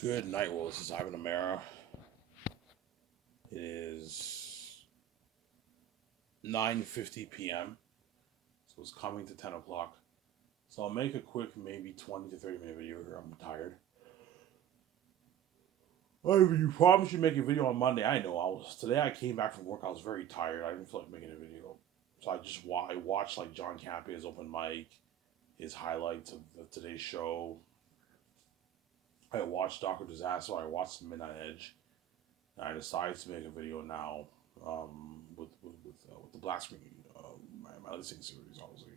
Good night, Will. This is Ivan Amara. It is 9:50 p.m. So it's coming to 10 o'clock. So I'll make a quick, maybe 20 to 30 minute video here. I'm tired. You promised you make a video on Monday. I know. Today. I came back from work. I was very tired. I didn't feel like making a video, so I watched like John Campa's open mic, his highlights of today's show. I watched Doctor Disaster. I watched Midnight Edge. And I decided to make a video now with the Black Screen, my listening series, obviously.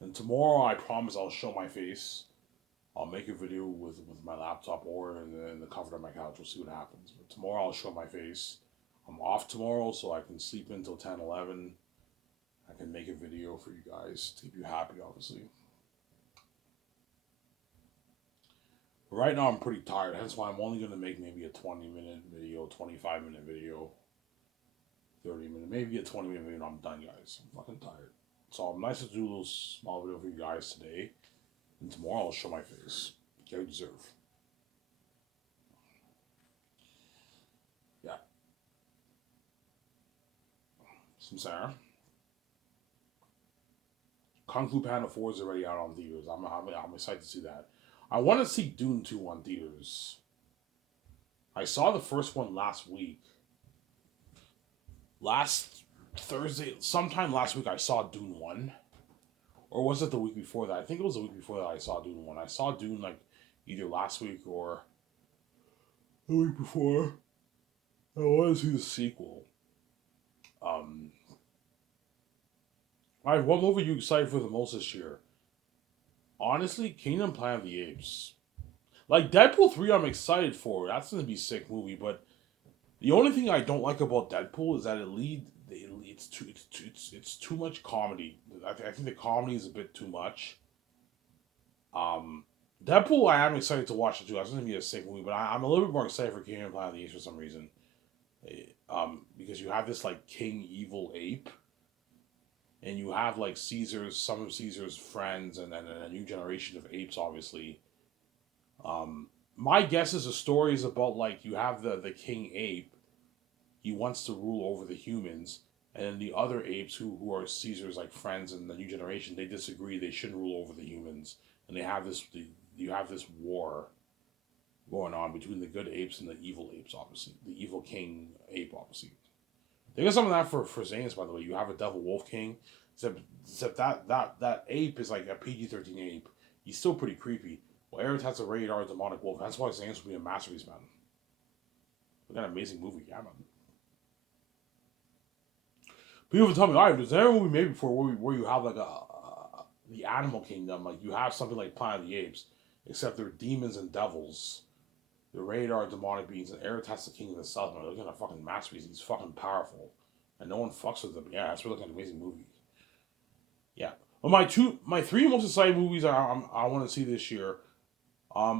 And tomorrow, I promise I'll show my face. I'll make a video with my laptop or in the comfort of my couch. We'll see what happens. But tomorrow, I'll show my face. I'm off tomorrow, so I can sleep until 10, 11. I can make a video for you guys to keep you happy, obviously. But right now, I'm pretty tired. Hence why I'm only going to make maybe a 20-minute video, 25-minute video, 30-minute, maybe a 20-minute video, and I'm done, guys. I'm fucking tired. So I'm nice to do a little small video for you guys today. And tomorrow, I'll show my face. Get what you deserve. Yeah. Some Sarah. Kung Fu Panda 4 is already out on theaters. I'm excited to see that. I want to see Dune 2 on theaters. I saw the first one last week. Last Thursday, sometime last week, I saw Dune 1. Or was it the week before that? I think it was the week before that I saw Dune 1. I saw Dune like either last week or the week before. I want to see the sequel. Alright, what movie are you excited for the most this year? Honestly, Kingdom Planet of the Apes. Like Deadpool 3 I'm excited for. That's gonna be a sick movie, but the only thing I don't like about Deadpool is that it's too much comedy. I think the comedy is a bit too much. Deadpool I am excited to watch it too. That's gonna be a sick movie, but I'm a little bit more excited for Kingdom Planet of the Apes for some reason. Because you have this like king evil ape, and you have like some of Caesar's friends, and then a new generation of apes, obviously. My guess is the story is about like you have the king ape. He wants to rule over the humans, and then the other apes who are Caesar's like friends in the new generation, they disagree. They shouldn't rule over the humans, and you have this war going on between the good apes and the evil apes. Obviously, the evil king ape. Obviously, they got some of that for Zanes, by the way. You have a devil wolf king, except that ape is like a PG-13 ape. He's still pretty creepy. Well, Eric has a rated R demonic wolf. That's why Zanes will be a masterpiece, man. Look at that amazing movie, yeah, man. People tell me, all right, is there a movie made before where you have like the animal kingdom, like you have something like Planet of the Apes, except they're demons and devils. The rated R demonic beings, and Eretas the king of the south, man. Look at a fucking masterpiece. He's fucking powerful, and no one fucks with him. Yeah, it's really like an amazing movie. Yeah. Well, my three most exciting movies I want to see this year. I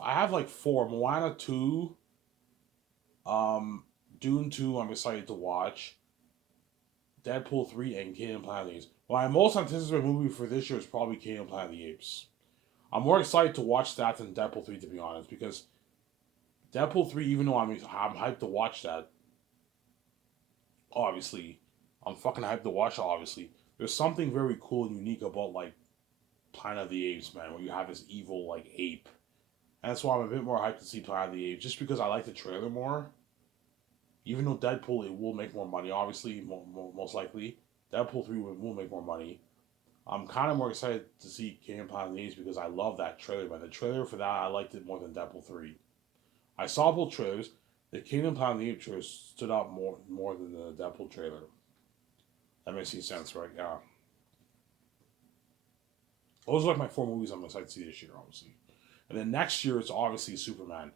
have like four. Moana 2, um, Dune 2. I'm excited to watch. Deadpool 3 and Kingdom Planet of the Apes. My most anticipated movie for this year is probably Kingdom Planet of the Apes. I'm more excited to watch that than Deadpool 3, to be honest, because Deadpool 3, even though I'm hyped to watch that, obviously, I'm fucking hyped to watch it, obviously. There's something very cool and unique about, like, Planet of the Apes, man, where you have this evil, like, ape. And that's why I'm a bit more hyped to see Planet of the Apes, just because I like the trailer more. Even though Deadpool, it will make more money, obviously, most likely. Deadpool 3 will make more money. I'm kind of more excited to see Kingdom Planet of the Apes because I love that trailer, man. The trailer for that, I liked it more than Deadpool 3. I saw both trailers. The Kingdom Planet of the Apes trailer stood out more than the Deadpool trailer. That makes any sense, right? Yeah. Those are like my four movies I'm excited to see this year, obviously. And then next year, it's obviously Superman.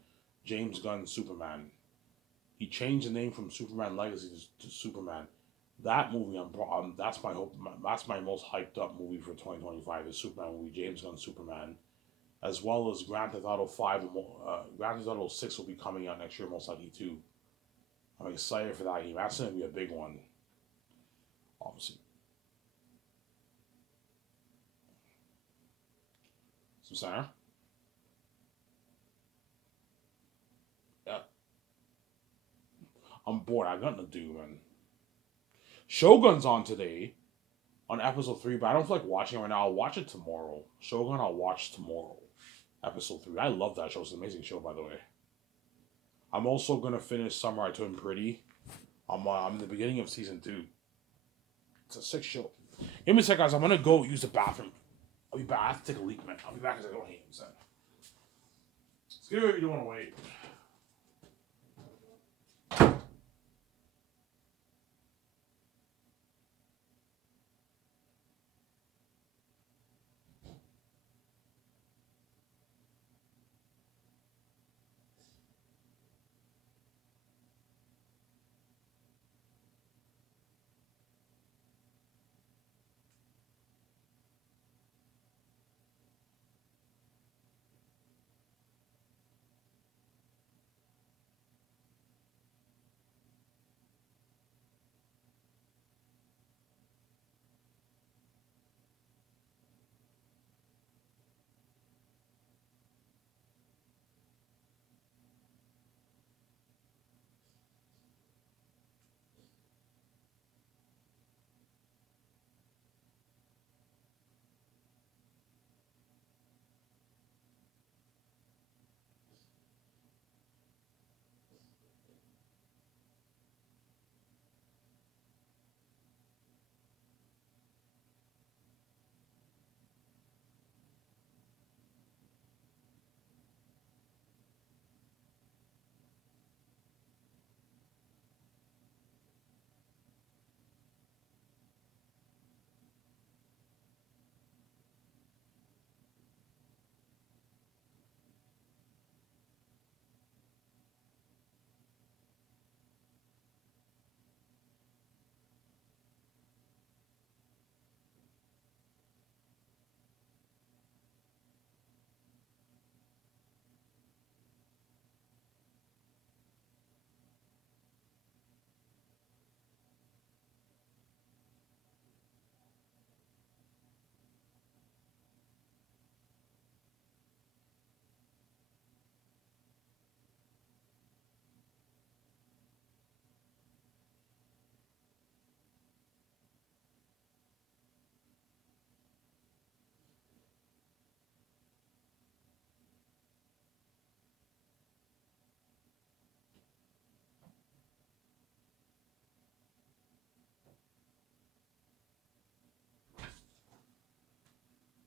James Gunn's Superman. He changed the name from Superman Legacy to Superman. That movie, that's my hope. That's my most hyped up movie for 2025 is Superman movie, James Gunn's Superman, as well as Grand Theft Auto 5. Grand Theft Auto 6 will be coming out next year, most likely too. I'm excited for that game. That's gonna be a big one, obviously. So, Sarah, I'm bored. I got nothing to do, man. Shogun's on today on episode 3, but I don't feel like watching it right now. I'll watch it tomorrow. Shogun, I'll watch tomorrow. Episode 3. I love that show. It's an amazing show, by the way. I'm also gonna finish Samurai Twin Pretty. I'm in the beginning of season 2. It's a sick show. Give me a sec, guys. I'm gonna go use the bathroom. I'll be back. I have to take a leak, man. I'll be back as I go hate you, Let's get it if you don't want to wait.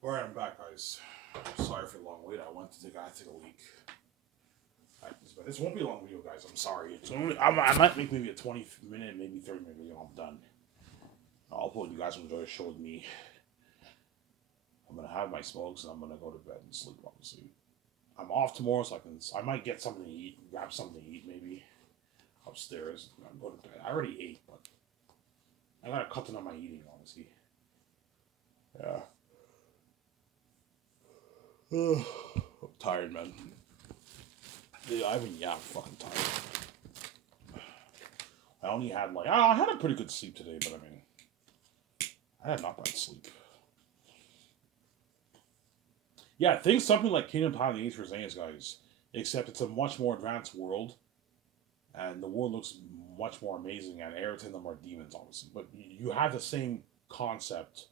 Alright, I'm back, guys. Sorry for the long wait. I had to take a leak. But this won't be a long video, guys. I'm sorry. I might make maybe a 20-minute, maybe 30-minute video. I'm done. I'll hope you guys will enjoy the show with me. I'm gonna have my smokes and I'm gonna go to bed and sleep. Obviously, I'm off tomorrow, so I might get something to eat, grab something to eat maybe upstairs. And go to bed. I already ate, but I gotta cut down on my eating. Honestly, yeah. I'm tired, man. Yeah, I'm fucking tired. I only had I had a pretty good sleep today, but I mean, I had not bad sleep. Yeah, think something like Kingdom Power the Age for Xehanort, guys. Except it's a much more advanced world, and the world looks much more amazing, and Aerith and them are demons, obviously. But you have the same concept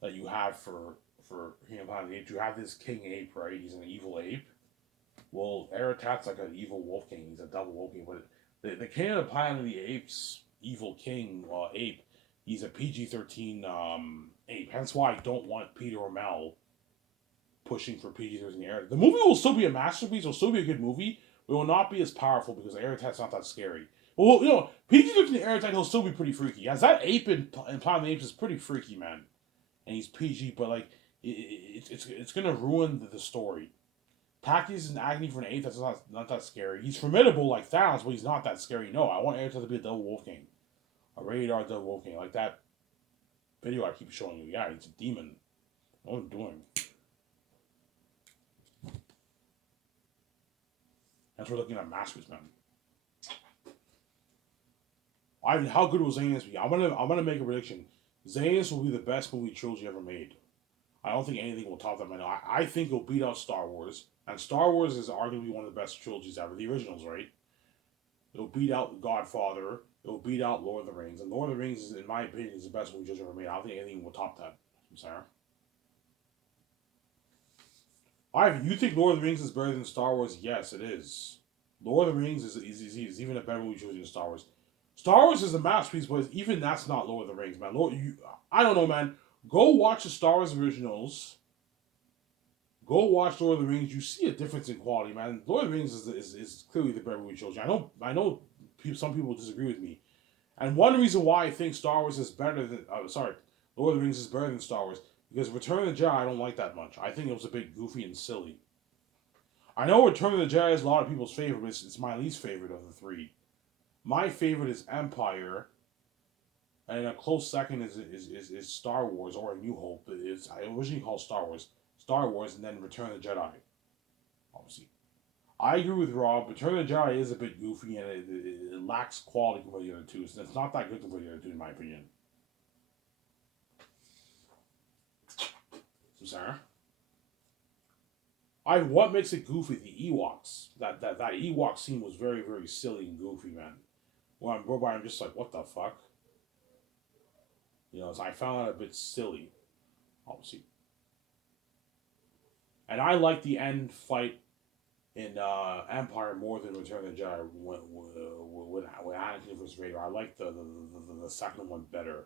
that you have for Kingdom Power the Age. You have this King Ape, right? He's an evil ape. Well, Aratat's like an evil wolf king. He's a double wolf king. But the King of the Planet of the Apes, evil king ape, he's a PG-13 ape. Hence why I don't want Peter O'Mell pushing for PG-13 Aratat. The movie will still be a masterpiece. It'll still be a good movie. But it will not be as powerful because Aratat's not that scary. Well, PG-13 Aratat, he'll still be pretty freaky. As that ape in Planet of the Apes is pretty freaky, man. And he's PG, but it's gonna ruin the story. Taki is an agony for an ape that's not that scary. He's formidable like Thanos, but he's not that scary. No, I want Aerith to be a double wolf king. A rated R double wolf king. Like that video I keep showing you. Yeah, he's a demon. What am I doing? That's we're looking at Masters, man. How good will Xehanort be? I'm gonna make a prediction. Xehanort will be the best movie trilogy ever made. I don't think anything will top that, man. I think it'll beat out Star Wars. And Star Wars is arguably one of the best trilogies ever. The originals, right? It'll beat out Godfather. It'll beat out Lord of the Rings. And Lord of the Rings, is, in my opinion, is the best movie George ever made. I don't think anything will top that. I'm sorry. Ivan, you think Lord of the Rings is better than Star Wars? Yes, it is. Lord of the Rings is even a better movie trilogy than Star Wars. Star Wars is a masterpiece, but even that's not Lord of the Rings, man. I don't know, man. Go watch the Star Wars originals. Go watch Lord of the Rings. You see a difference in quality, man. Lord of the Rings is clearly the better movie trilogy. I know some people disagree with me, and one reason why I think Star Wars is better than Lord of the Rings is better than Star Wars because Return of the Jedi I don't like that much. I think it was a bit goofy and silly. I know Return of the Jedi is a lot of people's favorite, but it's my least favorite of the three. My favorite is Empire, and a close second is Star Wars or A New Hope. It's I originally called Star Wars, and then Return of the Jedi. Obviously, I agree with Rob. Return of the Jedi is a bit goofy and it lacks quality compared to the other two. So it's not that good compared to the other two, in my opinion. So Sarah, what makes it goofy? The Ewoks. That Ewok scene was very very silly and goofy, man. When I'm by, I'm just like, what the fuck? So I found that a bit silly, obviously. And I like the end fight in Empire more than Return of the Jedi when Anakin versus Vader. I like the second one better.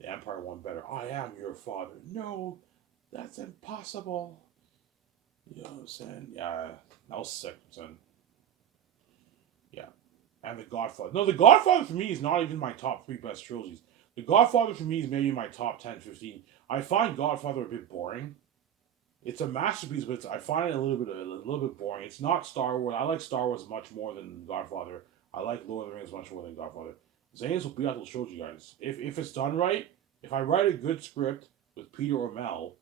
The Empire one better. I am your father. No, that's impossible. You know what I'm saying? Yeah, that was sick, son. Yeah. And The Godfather. No, The Godfather for me is not even my top three best trilogies. The Godfather for me is maybe my top 10, 15. I find Godfather a bit boring. It's a masterpiece, but I find it a little bit boring. It's not Star Wars. I like Star Wars much more than Godfather. I like Lord of the Rings much more than Godfather. Zanes will beat out those trilogy, guys. If it's done right, if I write a good script with Peter or Mel,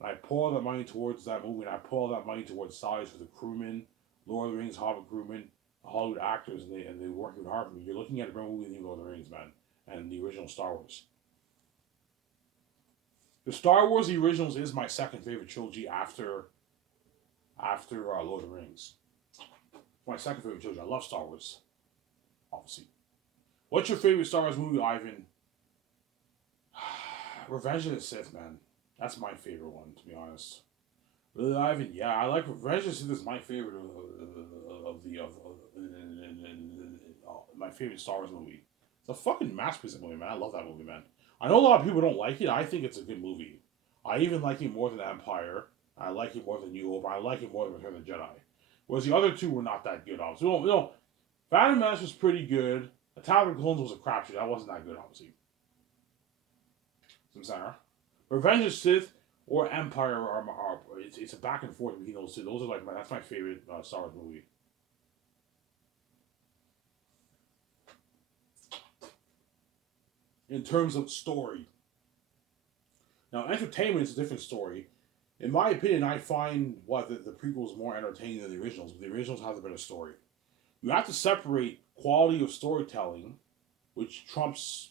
and I pour all that money towards that movie, and I pour all that money towards salaries for the crewmen, Lord of the Rings, Hobbit crewmen, Hollywood actors, and they're working hard for me. You're looking at a better movie than Lord of the Rings, man, and the original Star Wars. The Star Wars The Originals is my second favorite trilogy after Lord of the Rings. My second favorite trilogy. I love Star Wars, obviously. What's your favorite Star Wars movie, Ivan? Revenge of the Sith, man. That's my favorite one, to be honest. Really, Ivan? Yeah, I like Revenge of the Sith. Is my favorite my favorite Star Wars movie. It's a fucking masterpiece movie, man. I love that movie, man. I know a lot of people don't like it. I think it's a good movie. I even like it more than Empire. I like it more than New Hope. I like it more than Return of the Jedi. Whereas the other two were not that good, obviously. Phantom Menace was pretty good. Attack of the Clones was a crapshoot. That wasn't that good, obviously. I'm sorry. Revenge of Sith or Empire it's a back and forth between those two. Those are that's my favorite Star Wars movie. In terms of story. Now, entertainment is a different story. In my opinion, I find the prequels more entertaining than the originals. But the originals have the better story. You have to separate quality of storytelling, which trumps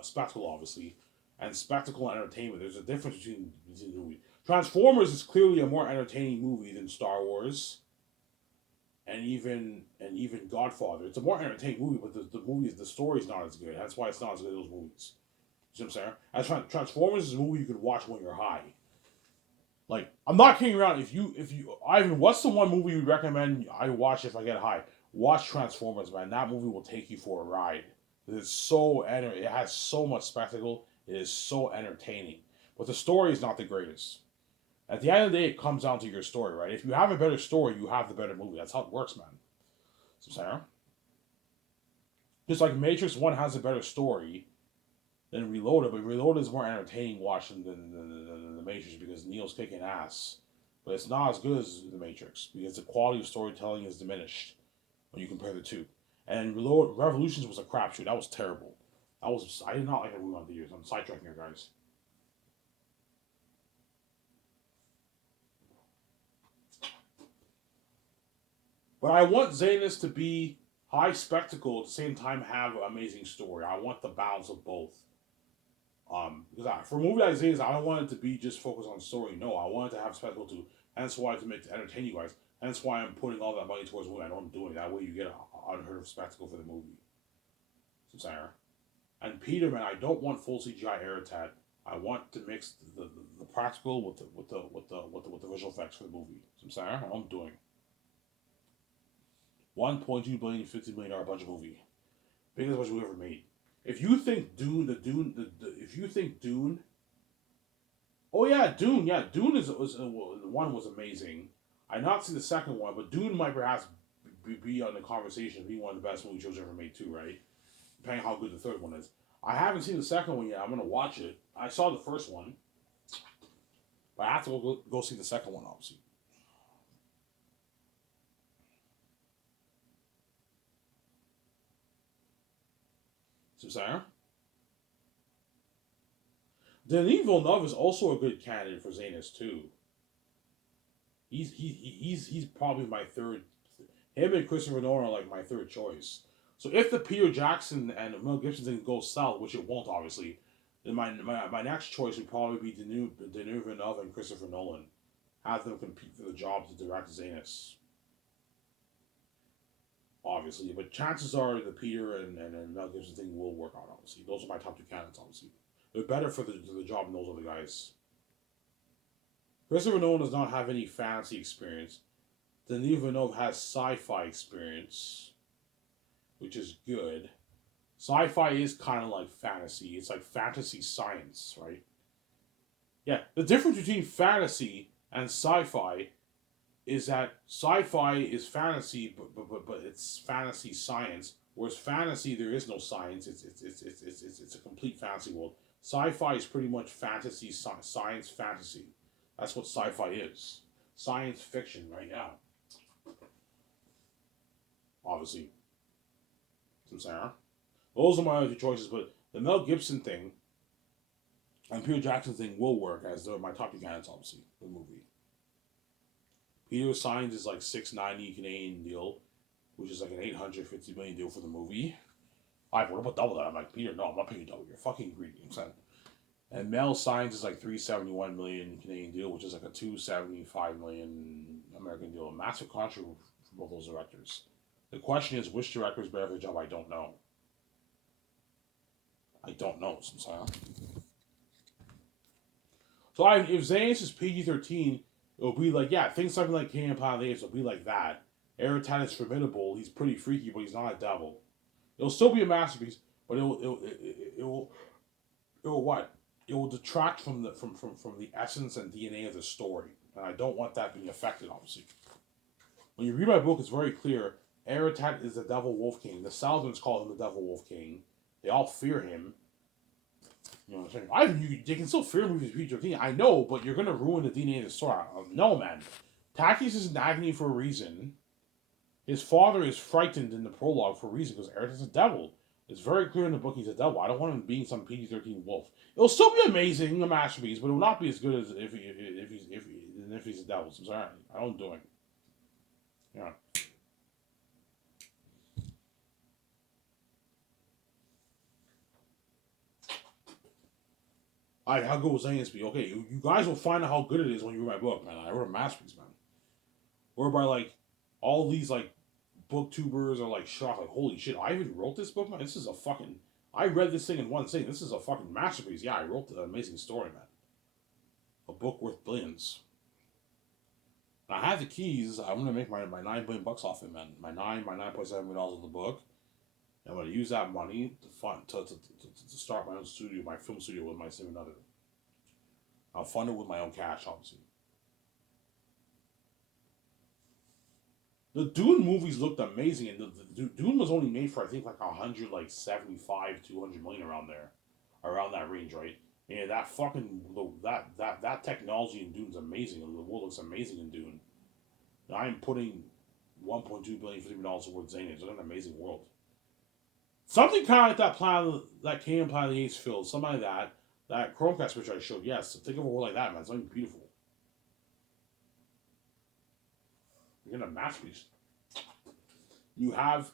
spectacle, obviously, and spectacle and entertainment. There's a difference between the movies. Transformers is clearly a more entertaining movie than Star Wars, and even Godfather. It's a more entertaining movie, but the story's not as good. That's why it's not as good as those movies. You know what I'm saying? Transformers is a movie you could watch when you're high. Like, I'm not kidding around. If you Ivan, what's the one movie you recommend I watch if I get high? Watch Transformers, man. That movie will take you for a ride. It has so much spectacle. It is so entertaining, but the story is not the greatest. At the end of the day, it comes down to your story, right? If you have a better story, you have the better movie. That's how it works, man. So, Sarah, just like Matrix One has a better story than Reloaded, but Reloaded is more entertaining watching than the Matrix because Neo's kicking ass. But it's not as good as the Matrix because the quality of storytelling is diminished when you compare the two. And Revolutions was a crapshoot. That was terrible. I did not like that movie on theaters. I'm sidetracking here, guys. But I want Zanus to be high spectacle at the same time have an amazing story. I want the balance of both. Because for a movie like Zanus, I don't want it to be just focused on story. No, I want it to have spectacle too. And that's why to entertain you guys. And that's why I'm putting all that money towards the movie. I know I'm doing it. That way you get unheard of spectacle for the movie. So Sarah. And Peter, man, I don't want full CGI Aratat. I want to mix the practical with the visual effects for the movie. So Sarah, I'm doing $1.2 billion, $50 million budget movie, biggest budget we ever made. If you think if you think Dune, oh yeah, Dune was one was amazing. I not seen the second one, but Dune might perhaps be on the conversation, be one of the best movie shows ever made too, right? Depending how good the third one is. I haven't seen the second one yet. I'm gonna watch it. I saw the first one, but I have to go see the second one, obviously. So Sarah, Denis Villeneuve is also a good candidate for Zanus too. He's probably my third. Him and Christopher Nolan are like my third choice. So if the Peter Jackson and Mel Gibson thing goes south, which it won't obviously, then my next choice would probably be Denis Villeneuve and Christopher Nolan. Have them compete for the job to direct Zanus. Obviously, but chances are the Peter and Mel Gibson thing will work out. Obviously, those are my top two candidates. Obviously, they're better for the job than those other guys. Christopher Nolan does not have any fantasy experience. Denis Villeneuve has sci-fi experience, which is good. Sci-fi is kind of like fantasy. It's like fantasy science, right? Yeah, the difference between fantasy and sci-fi is that sci-fi is fantasy, but it's fantasy science. Whereas fantasy, there is no science. It's a complete fantasy world. Sci-fi is pretty much fantasy science fantasy. That's what sci-fi is. Science fiction, right now. Obviously, some Sarah. Those are my other two choices, but the Mel Gibson thing and Peter Jackson thing will work as they're my top two candidates, obviously, for the movie. Peter signs is like $690 Canadian deal, which is like an $850 million deal for the movie. What about double that? I'm like, Peter, no, I'm not paying you double. You're fucking greedy. I'm saying. And Mel signs is like $371 million Canadian deal, which is like a $275 million American deal. A massive contract for both those directors. The question is, which director is better for the job? I don't know. So if Zanus is PG-13, it'll be like, yeah, think something like King and Planet of the Apes will be like that. Aratat is formidable. He's pretty freaky, but he's not a devil. It'll still be a masterpiece, but it will what? It will detract from the essence and DNA of the story, and I don't want that being affected. Obviously, when you read my book, it's very clear. Aratat is the Devil Wolf King. The Southerners call him the Devil Wolf King. They all fear him. You know what I'm saying? They can still fear movies PG-13. I know, but you're gonna ruin the DNA of the story. No, man. Takis is in agony for a reason. His father is frightened in the prologue for a reason because Aratat's a devil. It's very clear in the book he's a devil. I don't want him being some PG-13 wolf. It'll still be amazing, a masterpiece, but it will not be as good as if he's a devil. So I'm sorry, I don't do it. Yeah. How good was Zanus be? Okay, you guys will find out how good it is when you read my book, man. I wrote a masterpiece, man. Whereby like all these like booktubers are like shocked, like holy shit, I even wrote this book, man. This is a fucking. I read this thing in one sitting. This is a fucking masterpiece. Yeah, I wrote an amazing story, man. A book worth billions. And I have the keys. I'm gonna make my $9 billion off it, man. My $9.7 million of the book. And I'm gonna use that money to start my own studio, my film studio with my significant other. I'll fund it with my own cash, obviously. The Dune movies looked amazing, and the Dune was only made for I think like 175, 200 million around that range, right? And that fucking that technology in Dune's amazing, and the world looks amazing in Dune. And I'm putting 1.2 billion, $50 million towards Zanus. It's an amazing world. Something kind of like that plan that came in Planet of the Apes filled, something like that. That Chromecast which I showed, yes. Think of a world like that, man. It's something beautiful. You're in a masterpiece. You have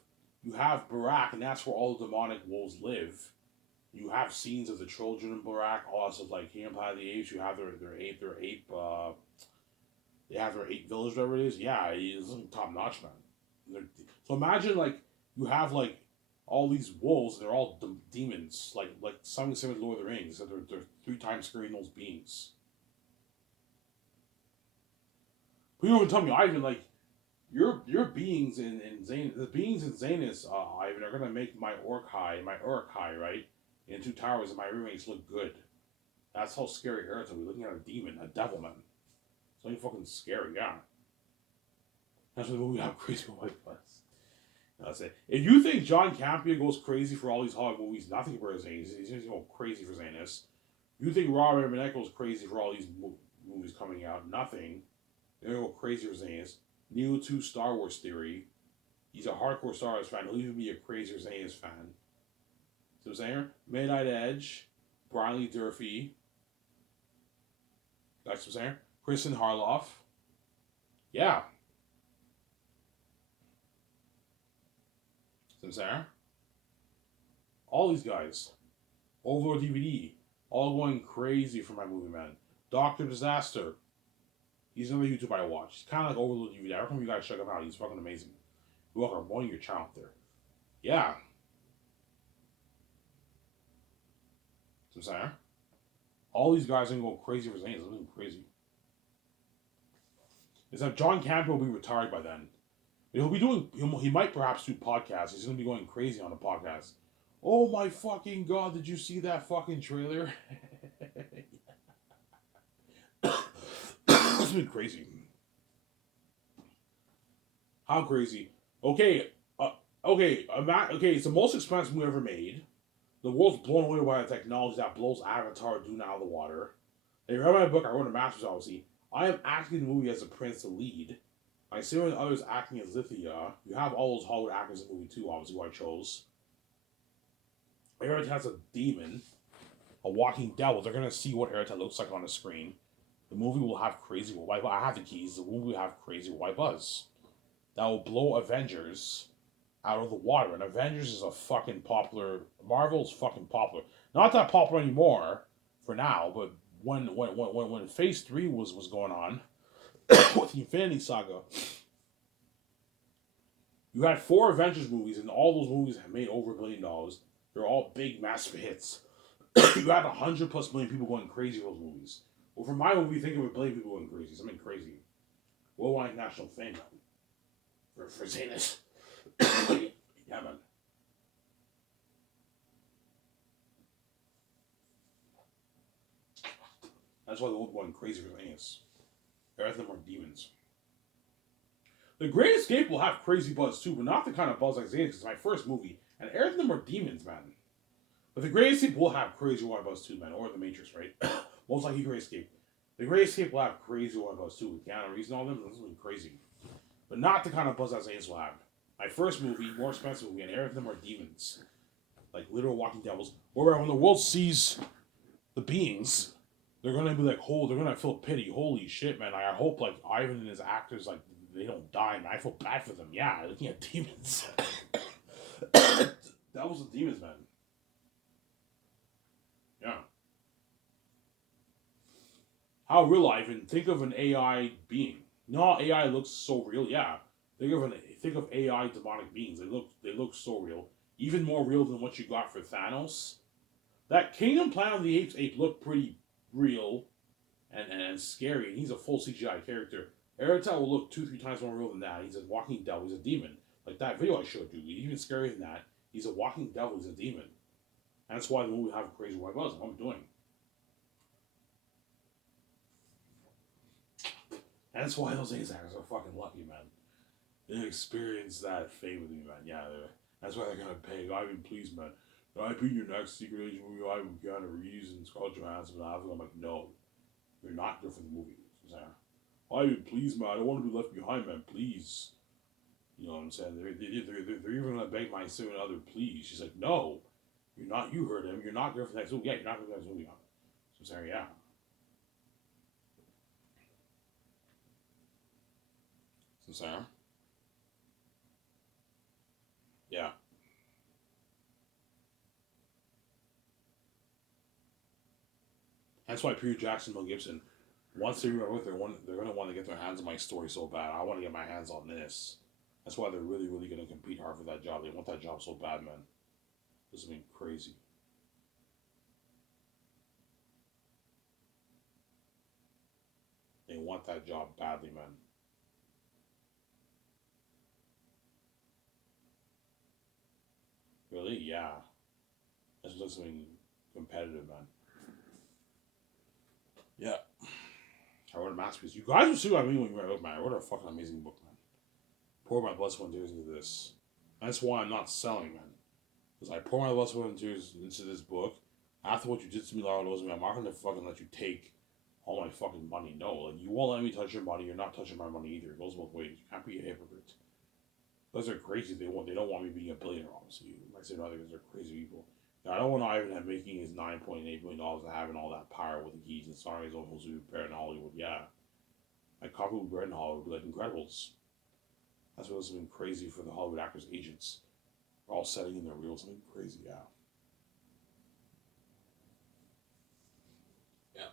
Barack, and that's where all the demonic wolves live. You have scenes of the children in Barack, also like King and Planet of the Apes. You have their ape, they have their ape village, whatever it is. Yeah, it's top notch, man. So imagine like You have like all these wolves. They're all demons, like something similar to Lord of the Rings. So they're 3 times scary than those beings. But you don't tell me, Ivan. Like your beings in Zane, the beings in Zanus, Ivan, are gonna make my Urkai, right, in Two Towers and my roommates look good. That's how scary Earth. We're looking at a demon, a devil man. It's only fucking scary, yeah. That's what the movie have crazy white butts. That's it. If you think John Campea goes crazy for all these Hollywood movies, nothing for Zane. He's going to go crazy for Zanus. You think Robert Emmett goes crazy for all these movies coming out, nothing. They're going to go crazy for Zanus. Neo 2 Star Wars theory. He's a hardcore Star Wars fan. He'll even be a crazier Zanus fan. See what I'm saying? Midnight Edge. Brian Lee Durfee. That's what I'm saying? Kristen Harloff. Yeah. See what I'm saying? All these guys. Overlord DVD. All going crazy for my movie, man. Dr. Disaster. He's another YouTube I watch. He's kind of like Overlord DVD. I recommend you guys check him out. He's fucking amazing. You're welcome. I'm pointing your channel up there. Yeah. See what I'm saying? All these guys are going to go crazy for Zanes. They're crazy. It's like John Campbell will be retired by then. He'll be doing. He might perhaps do podcasts. He's going to be going crazy on the podcast. Oh my fucking god! Did you see that fucking trailer? It's been crazy. How crazy? Okay, okay. It's the most expensive movie ever made. The world's blown away by the technology that blows Avatar Dune out of the water. If you read my book, I wrote a master's, obviously. I am acting in the movie as the prince to lead. I see when others acting as Lithia. You have all those Hollywood actors in the movie too, obviously, who I chose. Eretz has a demon, a walking devil. They're going to see what Eretz looks like on the screen. The movie will have crazy white buzz. I have the keys. The movie will have crazy white buzz. That will blow Avengers out of the water. And Avengers is a fucking popular. Marvel's fucking popular. Not that popular anymore for now, but when Phase 3 was going on with the Infinity Saga, you had 4 Avengers movies, and all those movies have made over $1 billion. They're all big, massive hits. You had 100+ million people going crazy for those movies. Well, for my movie, think of 1 billion people going crazy. Something crazy. Worldwide national fame, man. For Zanus. Yeah, man. That's why the world going crazy for Zanus. The rest of them are demons. The Great Escape will have crazy buzz too, but not the kind of buzz like Zanus. It's my first movie, and every of them are demons, man. But the Great Escape will have crazy white buzz too, man. Or the Matrix, right? Most likely Great Escape. The Great Escape will have crazy white buzz too, with Keanu Reeves and all them. This will be crazy. But not the kind of buzz that Zanus will have. My first movie, more expensive movie, and every of them are demons. Like literal walking devils. Or when the world sees the beings, they're gonna be like, oh, they're gonna feel pity. Holy shit, man. I hope like Ivan and his actors, like, they don't die, man. I feel bad for them. Yeah, looking at demons. That was the demons, man. Yeah. How real, Ivan? Think of an AI being. No, AI looks so real. Yeah. Think of AI demonic beings. They look so real. Even more real than what you got for Thanos. That Kingdom Planet of the Apes ape looked pretty real and scary, and he's a full CGI character. Eretz will look 2-3 times more real than that. He's a walking devil. He's a demon. Like that video I showed you. Even scarier than that. He's a walking devil. He's a demon. And that's why the movie have a crazy white buzz. What I'm doing. And that's why those A's actors are fucking lucky, man. They experience that fame with me, man. Yeah, that's why they're gonna pay. Ivan, please, man. Can I be your next Secret Agent movie? Ivan, Keanu Reeves and Scarlett Johansson. I'm like, no, you're not good for the movie. Ivan, please, man. I don't want to be left behind, man. Please. You know what I'm saying? They're even gonna beg my significant other, please. She's like, no, you're not. You heard him. You're not good for the next movie. Yeah, you're not good for the next movie. So I'm saying, yeah. So Sarah? Yeah. That's why Peter Jackson, Mel Gibson, once they remember they're gonna want to get their hands on my story so bad. I want to get my hands on this. That's why they're really, really going to compete hard for that job. They want that job so bad, man. This is being crazy. They want that job badly, man. Really? Yeah. This looks something competitive, man. Yeah. I wrote a masterpiece. You guys will see what I mean when you read a book, man. I wrote a fucking amazing book, man. Pour my blood, sweat, and tears into this. That's why I'm not selling, man. Because I pour my blood, sweat, and tears into this book. After what you did to me, Laura knows me, I'm not going to fucking let you take all my fucking money. No, like, you won't let me touch your money. You're not touching my money either. It goes both ways. You can't be a hypocrite. Those are crazy. They don't want me being a billionaire, obviously. Like I said, because they're crazy people. Now, I don't want Ivan have making his $9.8 million and having all that power with the keys and starring his own supposed to be bred in Hollywood. Yeah. My copy would be bred in Hollywood would be like Incredibles. That's what's been crazy for the Hollywood actors' agents. They're all setting in their reels. Something crazy, yeah. Yeah.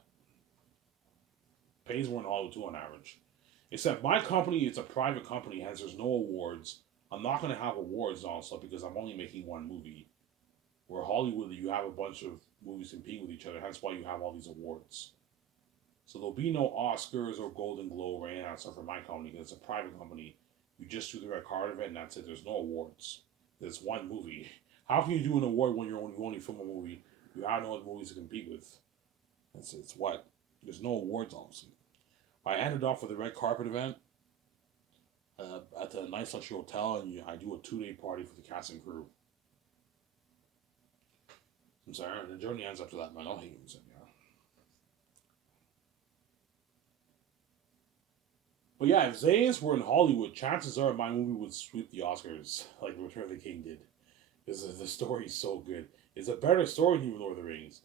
Pays more in Hollywood too on average. Except my company, it's a private company, hence there's no awards. I'm not going to have awards also because I'm only making one movie. Where Hollywood, you have a bunch of movies competing with each other, hence why you have all these awards. So there'll be no Oscars or Golden Globe or any of that stuff for my company because it's a private company. You just do the red card event and that's it. There's no awards. There's one movie. How can you do an award when you only film a movie? You have no other movies to compete with. It's what? There's no awards, honestly. I ended off with a red carpet event at the Nice Luxury Hotel, and I do a 2-day party for the cast and crew. I'm sorry, and the journey ends after that, man. I'll hate you, yeah. But yeah, if Zayas were in Hollywood, chances are my movie would sweep the Oscars, like Return of the King did. Because the story's so good. It's a better story than even Lord of the Rings.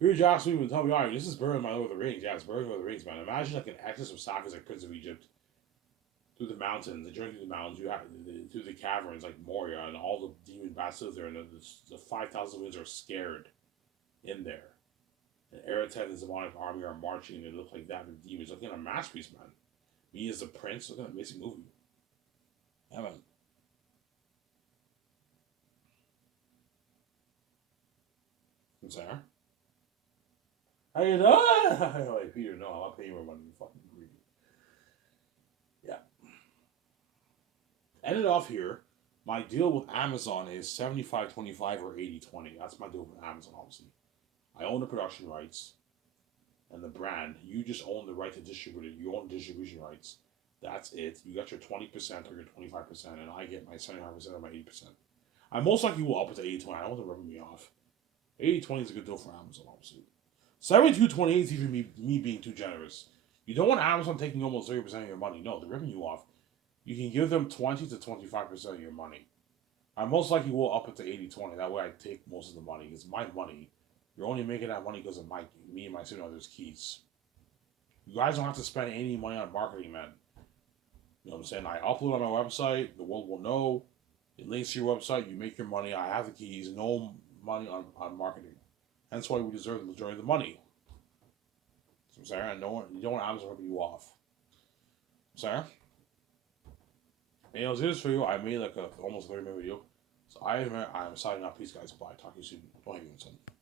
Here, Josh Sweet would tell me, all right, this is better than my Lord of the Rings. Yeah, it's better than Lord of the Rings, man. Imagine like an Exodus of Sapphi's like Prince of Egypt. Through the mountains, the journey through the mountains, you have through the caverns like Moria, and all the demon bastards there, and the 5,000 winds are scared in there. And Eretan and the demonic army are marching, and it looks like that with demons. Looking at a masterpiece, man. Me as the prince, looking at an amazing movie. Yeah, man. I'm sorry. How you doing? Like, Peter, no, I'm not paying more money. You fucking greedy. Yeah. Ended off here. My deal with Amazon is 75-25 or 80-20. That's my deal with Amazon, obviously. I own the production rights and the brand. You just own the right to distribute it. You own distribution rights. That's it. You got your 20% or your 25%, and I get my 75% or my 80%. I most likely will up it to 80-20. I don't want to rip me off. 80-20 is a good deal for Amazon, obviously. 72-28 is even me being too generous. You don't want Amazon taking almost 30% of your money. No, they're ripping you off. You can give them 20 to 25% of your money. I most likely will up it to 80-20. That way I take most of the money. It's my money. You're only making that money because of me and my significant other's keys. You guys don't have to spend any money on marketing, man. You know what I'm saying? I upload on my website. The world will know. It links to your website. You make your money. I have the keys. No money on marketing. That's why we deserve the majority of the money. So I'm saying, you don't want Amazon ripping you off. I'm saying? And it was for you. I made like a almost 30-minute video. So I'm signing out. Peace, guys. Bye. Talk to you soon. Don't hate me, son.